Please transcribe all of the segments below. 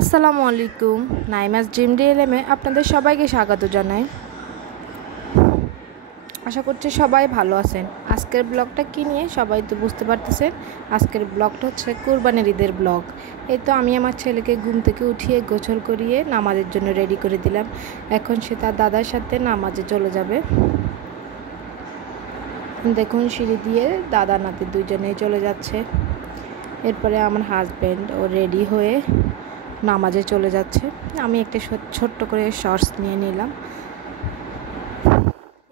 আসসালামু আলাইকুম। নাইমাস ড্রিম ডিএলএমে আপনাদের সবাইকে স্বাগত জানাই। আশা করছি সবাই ভালো আছেন। আজকের ব্লগটা কী নিয়ে সবাই তো বুঝতে পারতেছেন। আজকের ব্লগটা হচ্ছে কুরবানির ঈদের ব্লগ। এই তো আমি আমার ছেলেকে ঘুম থেকে উঠিয়ে গোসল করিয়ে নামাজের জন্য রেডি করে দিলাম। এখন সে তার দাদার সাথে নামাজে চলে যাবে। দেখুন সিঁড়ি দিয়ে দাদা নাতি দুজনেই চলে যাচ্ছে। এরপরে আমার হাজব্যান্ড ও রেডি হয়ে নামাজে চলে যাচ্ছে। আমি একটা ছোট্ট করে শর্টস নিয়ে নিলাম।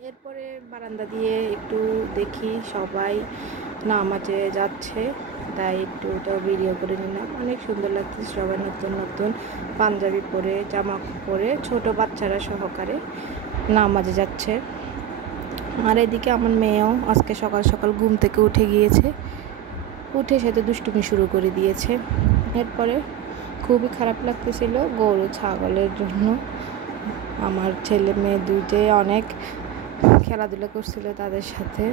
এরপরে বারান্দা দিয়ে একটু দেখি সবাই নামাজে যাচ্ছে, তাই একটু ওটাও ভিডিও করে নিলাম। অনেক সুন্দর লাগছে, সবাই নতুন নতুন পাঞ্জাবি পরে জামা পরে ছোট বাচ্চারা সহকারে নামাজে যাচ্ছে। আর এদিকে আমার মেয়েও আজকে সকাল সকাল ঘুম থেকে উঠে গিয়েছে, উঠে সে তো দুষ্টুমি শুরু করে দিয়েছে। এরপরে খুবই খারাপ লাগতেছিল গরু ছাগলের জন্য। আমার ছেলে মেয়ে দুইটাই অনেক খেলাধুলা করছিল তাদের সাথে।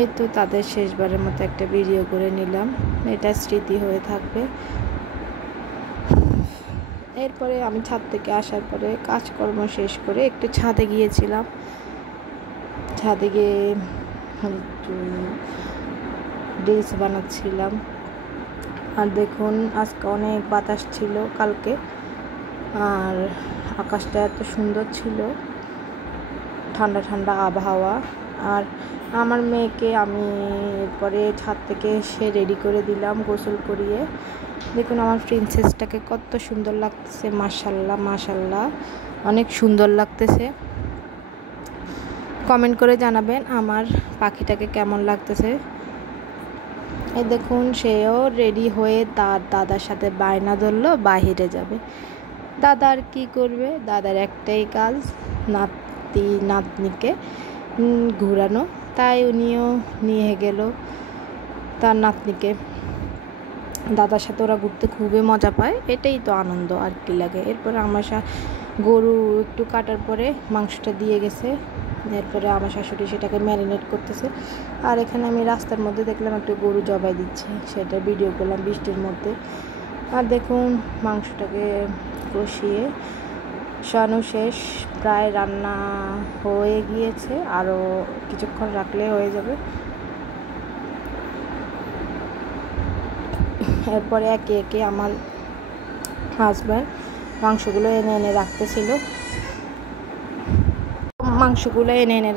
এই তো তাদের শেষবারের মতো একটা ভিডিও করে নিলাম, এটা স্মৃতি হয়ে থাকবে। এরপরে আমি ছাদ থেকে আসার পরে কাজকর্ম শেষ করে একটু ছাদে গিয়েছিলাম। ছাদে গিয়ে একটু রিলস বানাচ্ছিলাম। আর দেখুন আজকে অনেক বাতাস ছিল কালকে, আর আকাশটা এত সুন্দর ছিল, ঠান্ডা ঠান্ডা আবহাওয়া। আর আমার মেয়েকে আমি এরপরে ছাদ থেকে এসে রেডি করে দিলাম গোসল করিয়ে। দেখুন আমার প্রিন্সেসটাকে কত সুন্দর লাগতেছে, মাশাল্লাহ মাশাল্লাহ, অনেক সুন্দর লাগতেছে। কমেন্ট করে জানাবেন আমার পাখিটাকে কেমন লাগতেছে। এই দেখুন সেও রেডি হয়ে তার দাদার সাথে বায়না ধরলো বাহিরে যাবে। দাদা আর কী করবে, দাদার একটাই কাজ নাতি নাতনিকে ঘুরানো, তাই উনিও নিয়ে গেল তার নাতনিকে। দাদার সাথে ওরা ঘুরতে খুবই মজা পায়, এটাই তো আনন্দ আর কি লাগে। এরপরে আমার গরু একটু কাটার পরে মাংসটা দিয়ে গেছে। এরপরে আমার শাশুড়ি সেটাকে ম্যারিনেট করতেছে। আর এখানে আমি রাস্তার মধ্যে দেখলাম একটু গরু জবাই দিচ্ছে, সেটা ভিডিও করলাম বৃষ্টির মধ্যে। আর দেখুন মাংসটাকে কষিয়ে শানু শেষ, প্রায় রান্না হয়ে গিয়েছে, আরও কিছুক্ষণ রাখলে হয়ে যাবে। এরপরে একে একে আমার হাজব্যান্ড মাংসগুলো এনে এনে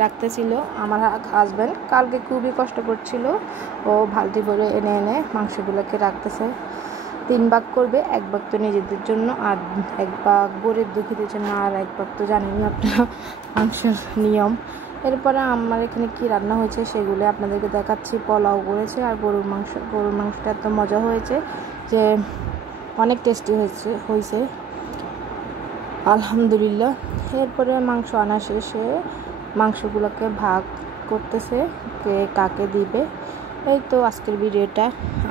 রাখতেছিল। আমার হাজব্যান্ড কালকে খুবই কষ্ট করছিল, ও বালতি ভরে এনে এনে মাংসগুলোকে রাখতেছে। 3 ভাগ করবে, 1 ভাগ তো নিজেদের জন্য, আর 1 ভাগ গরিব দুঃখীদের জন্য, আর 1 ভাগ তো জানেন আপনারা মাংসের নিয়ম। এরপরে আমার এখানে কি রান্না হয়েছে সেগুলো আপনাদেরকে দেখাচ্ছি। পোলাও করেছে আর গরুর মাংসটা এত মজা হয়েছে যে অনেক টেস্টি হয়েছে আলহামদুলিল্লাহ। এরপরে মাংস আনা শেষে মাংসগুলোকে ভাগ করতেছে কে কাকে দিবে। এই তো আজকের ভিডিওটা।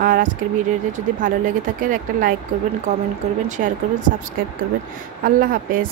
আর আজকের ভিডিওটা যদি ভালো লেগে থাকে একটা লাইক করবেন, কমেন্ট করবেন, শেয়ার করবেন, সাবস্ক্রাইব করবেন। আল্লাহ হাফেজ।